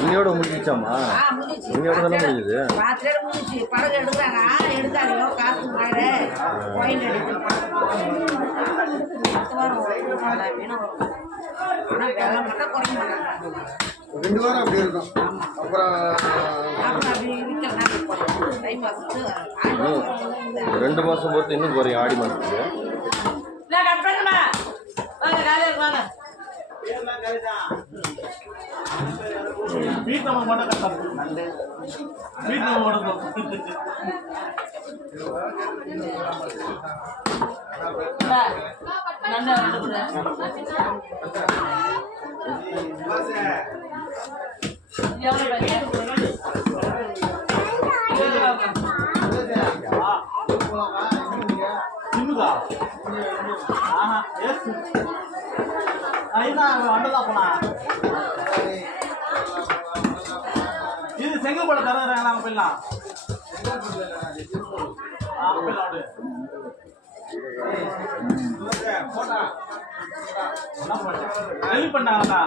இன்னையோட முடிஞ்சிச்சாமா? இன்னையோட தானே முடிஞ்சது. படகு எடுத்தாங்க, எடுத்தாங்க காசு பாயிண்ட் அடித்து வேலை மட்டும் குறைக்க மாட்டாங்க. 2 வாரம் அப்படி இருக்கும். அப்புறம் 2 மாதம் பொறுத்து இன்னும் குறையும். ஆடி மாதத்துக்கு இது செங்கல்பட்டு தர நாங்க போயிடலாம். ஹெல்ப் பண்ணாங்களா?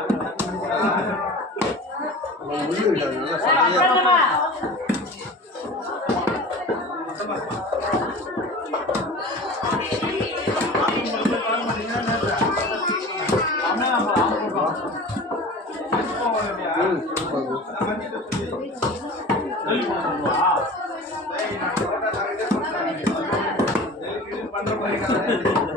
பண்ற